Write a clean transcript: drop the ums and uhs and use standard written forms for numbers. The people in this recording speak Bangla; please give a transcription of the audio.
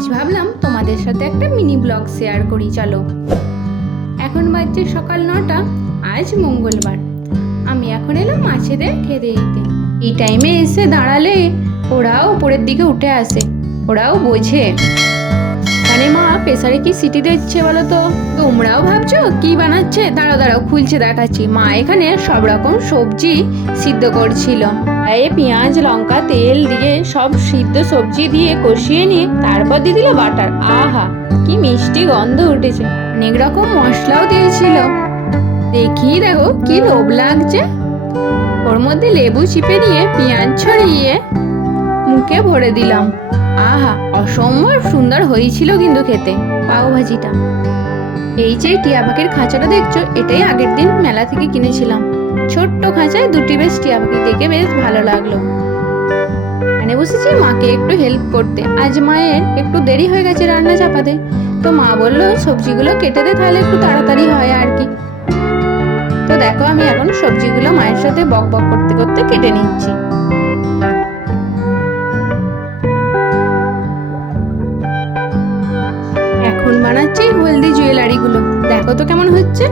আজ ভাবলাম তোমাদের সাথে একটা মিনি ব্লগ শেয়ার করি। চলো, এখন বাজছে সকাল 9টা। আজ মঙ্গলবার। আমি এখন এলাম মাছেদের খেতে দিতে। এই টাইমে এসে দাঁড়ালে ওরাও উপরের দিকে উঠে আসে, ওরাও বোঝে। মানে মা প্রেসারে কি সিটি দিচ্ছে বলো তো? তোমরাও ভাবছো কি বানাচ্ছে? দাঁড়াও দাঁড়াও, খুলছে দেখাচ্ছি। মা এখানে সব রকম সবজি সিদ্ধ করছিল। পেঁয়াজ লঙ্কা তেল দিয়ে সব সিদ্ধ সবজি দিয়ে কষিয়ে নিয়ে তারপর দিয়ে দিল বাটার। আহা, কি মিষ্টি গন্ধ উঠেছে। অনেক রকম মশলাও দিয়েছিল। দেখি দেখো কি লোভ লাগছে। ওর মধ্যে লেবু চিপে দিয়ে পেঁয়াজ ছড়িয়ে মুখে ভরে দিলাম। আহা, অসম্ভব সুন্দর হয়েছিল কিন্তু খেতে পাও ভাজিটা। এই যে টিয়া পাখির খাঁচাটা দেখছো, এটাই আগের দিন মেলা থেকে কিনেছিলাম। ছোট্ট খাঁচায় দুটি বেশ টিয়া পাখি দেখে বেশ ভালো লাগলো। এখানে বসেছি মাকে একটু হেল্প করতে। আজ মায়ের একটু দেরি হয়ে গেছে রান্না চাপাতে, তো মা বললো সবজিগুলো কেটে দে, তাহলে একটু তাড়াতাড়ি হয় আর কি। তো দেখো আমি এখন সবজিগুলো মায়ের সাথে বক বক করতে করতে কেটে নিচ্ছি। এখন বানাচ্ছি হলদি জুয়েলারি গুলো, দেখো তো কেমন হচ্ছে।